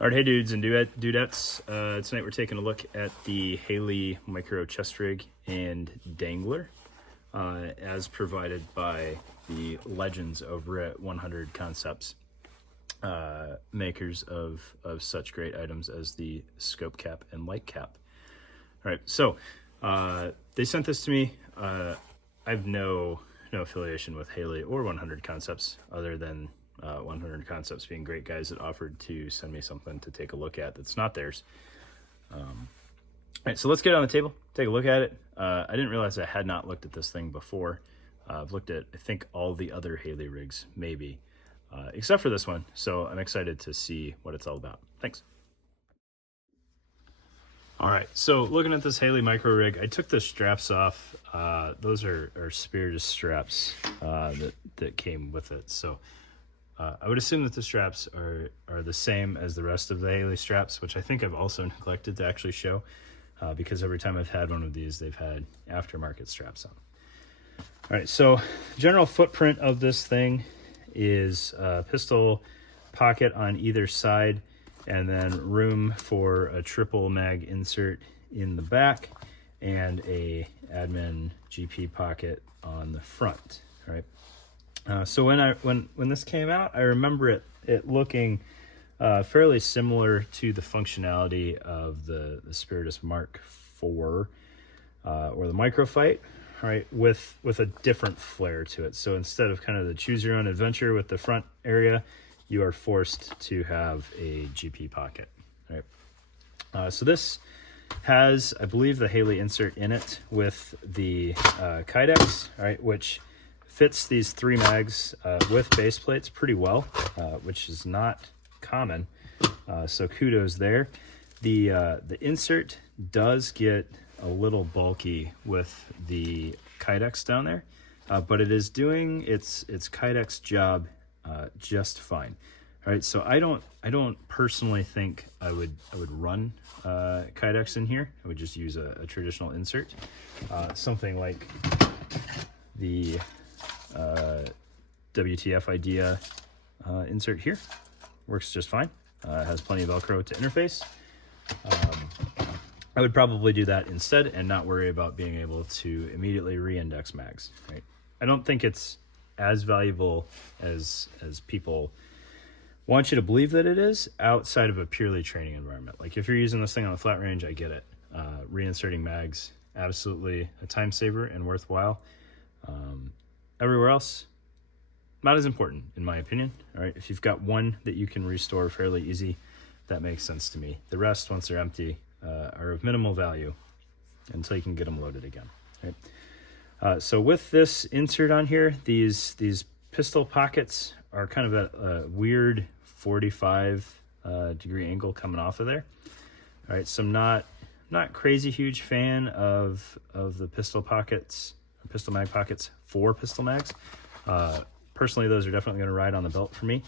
All right, hey dudes and dudettes. Tonight we're taking a look at the Haley Micro Chest Rig and Dangler, as provided by the legends over at 100 Concepts, makers of such great items as the scope cap and light cap. All right, so they sent this to me. I have no affiliation with Haley or 100 Concepts other than 100 Concepts being great guys that offered to send me something to take a look at that's not theirs. All right, so let's get it on the table, take a look at it. I didn't realize I had not looked at this thing before. I've looked at, I think, all the other Haley rigs, maybe, except for this one. So I'm excited to see what it's all about. Thanks. All right, so looking at this Haley micro rig, I took the straps off. Those are Spiritus straps that came with it. So I would assume that the straps are the same as the rest of the Haley straps, which I think I've also neglected to actually show, because every time I've had one of these, they've had aftermarket straps on. All right, so general footprint of this thing is a pistol pocket on either side, and then room for a triple mag insert in the back, and a admin GP pocket on the front. All right. So when this came out, I remember it looking fairly similar to the functionality of the Spiritus Mark IV or the Microfight, right? With a different flair to it. So instead of kind of the choose your own adventure with the front area, you are forced to have a GP pocket, right? So this has, I believe, the Haley insert in it with the Kydex, right, which fits these 3 mags with base plates pretty well, which is not common. So kudos there. The insert does get a little bulky with the Kydex down there, but it is doing its Kydex job just fine. All right, so I don't personally think I would run Kydex in here. I would just use a traditional insert, something like the WTF Idea insert here. Works just fine. Has plenty of Velcro to interface. I would probably do that instead and not worry about being able to immediately re-index mags. Right? I don't think it's as valuable as people want you to believe that it is outside of a purely training environment. Like if you're using this thing on the flat range, I get it. Reinserting mags, absolutely a time saver and worthwhile. Everywhere else, not as important, in my opinion. All right, if you've got one that you can restore fairly easy, that makes sense to me. The rest, once they're empty, are of minimal value until you can get them loaded again. Right? So with this insert on here, these pistol pockets are kind of a weird 45 degree angle coming off of there. All right, so I'm not crazy huge fan of the pistol pockets, pistol mag pockets for pistol mags. Personally, those are definitely going to ride on the belt for me,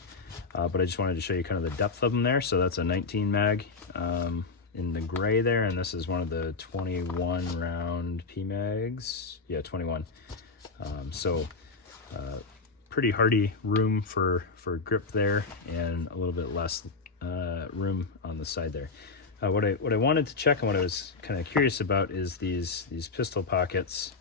but I just wanted to show you kind of the depth of them there. So that's a 19 mag in the gray there, and this is one of the 21 round PMags. Yeah, 21. So pretty hardy room for grip there, and a little bit less room on the side there. What I wanted to check and what I was kind of curious about is these pistol pockets,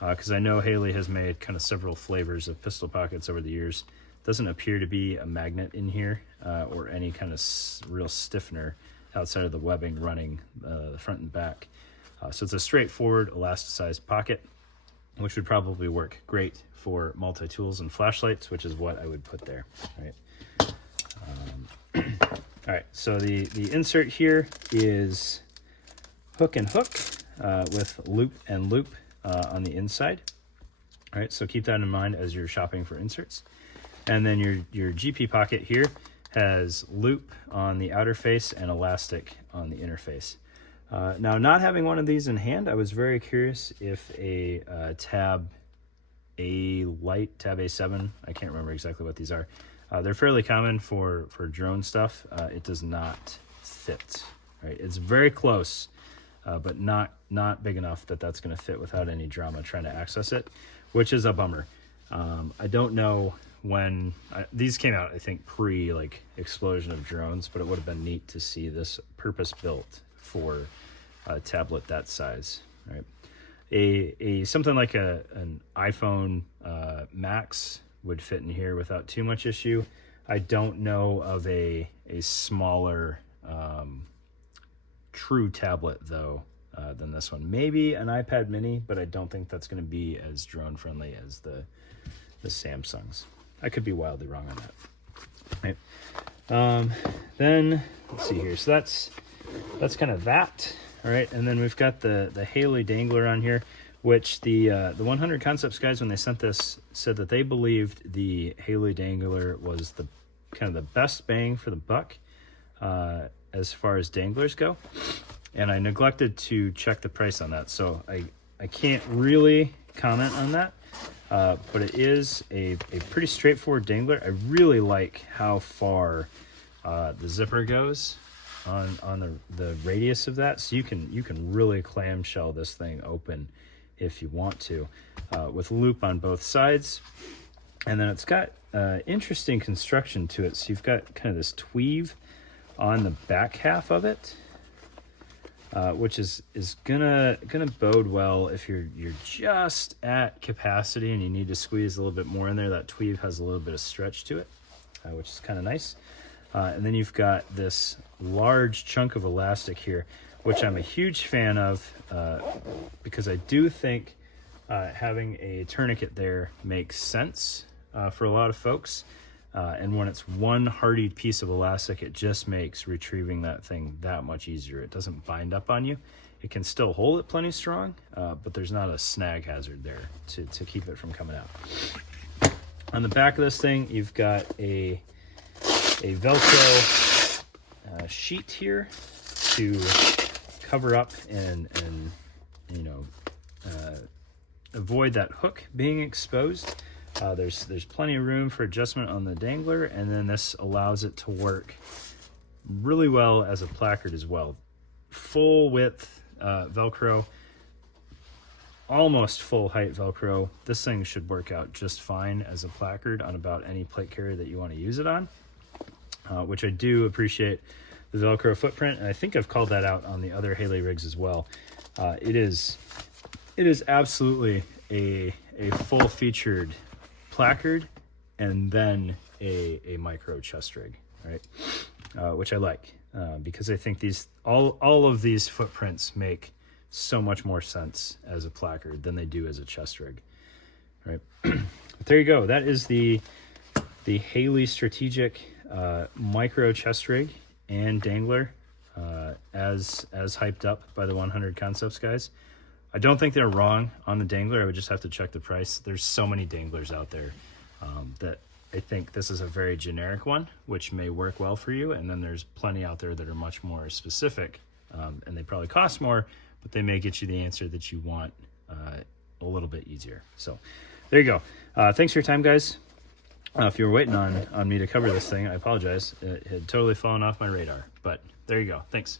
because I know Haley has made kind of several flavors of pistol pockets over the years. Doesn't appear to be a magnet in here or any kind of real stiffener outside of the webbing running the front and back. So it's a straightforward elasticized pocket, which would probably work great for multi-tools and flashlights, which is what I would put there. Right. All right, so the insert here is hook and hook with loop and loop on the inside. All right, so keep that in mind as you're shopping for inserts. And then your GP pocket here has loop on the outer face and elastic on the inner face. Now, not having one of these in hand, I was very curious if a Tab A Light, Tab A7, I can't remember exactly what these are. They're fairly common for drone stuff. It does not fit. Right? It's very close, but not big enough that that's going to fit without any drama trying to access it, which is a bummer. I don't know when these came out, I think pre like explosion of drones, but it would have been neat to see this purpose built for a tablet that size, right? A something like an iPhone Max would fit in here without too much issue. I don't know of a smaller true tablet though than this one. Maybe an iPad Mini, but I don't think that's going to be as drone friendly as the Samsungs. I could be wildly wrong on that. Right. Then let's see here. So that's kind of that. All right, and then we've got the Haley dangler on here, which the 100 Concepts guys, when they sent this, said that they believed the Haley dangler was the kind of the best bang for the buck as far as danglers go. And I neglected to check the price on that, so I can't really comment on that. But it is a pretty straightforward dangler. I really like how far the zipper goes on the radius of that, so you can really clamshell this thing open if you want to, with loop on both sides. And then it's got interesting construction to it. So you've got kind of this tweave on the back half of it, which is gonna bode well if you're just at capacity and you need to squeeze a little bit more in there. That tweave has a little bit of stretch to it, which is kind of nice. And then you've got this large chunk of elastic here, which I'm a huge fan of, because I do think having a tourniquet there makes sense for a lot of folks. And when it's one hardy piece of elastic, it just makes retrieving that thing that much easier. It doesn't bind up on you. It can still hold it plenty strong, but there's not a snag hazard there to keep it from coming out. On the back of this thing, you've got a Velcro sheet here to cover up and avoid that hook being exposed. There's plenty of room for adjustment on the dangler, and then this allows it to work really well as a placard as well. Full width Velcro, almost full height Velcro. This thing should work out just fine as a placard on about any plate carrier that you want to use it on, which I do appreciate the Velcro footprint, and I think I've called that out on the other Haley rigs as well. It is absolutely a full-featured placard and then a micro chest rig, right? Which I like, because I think all of these footprints make so much more sense as a placard than they do as a chest rig, right? But there you go. That is the Haley Strategic micro chest rig and dangler, as hyped up by the 100 Concepts guys. I don't think they're wrong on the dangler. I would just have to check the price. There's so many danglers out there that I think this is a very generic one, which may work well for you. And then there's plenty out there that are much more specific, and they probably cost more, but they may get you the answer that you want a little bit easier. So there you go. Thanks for your time, guys. If you were waiting on me to cover this thing, I apologize. It had totally fallen off my radar, but there you go. Thanks.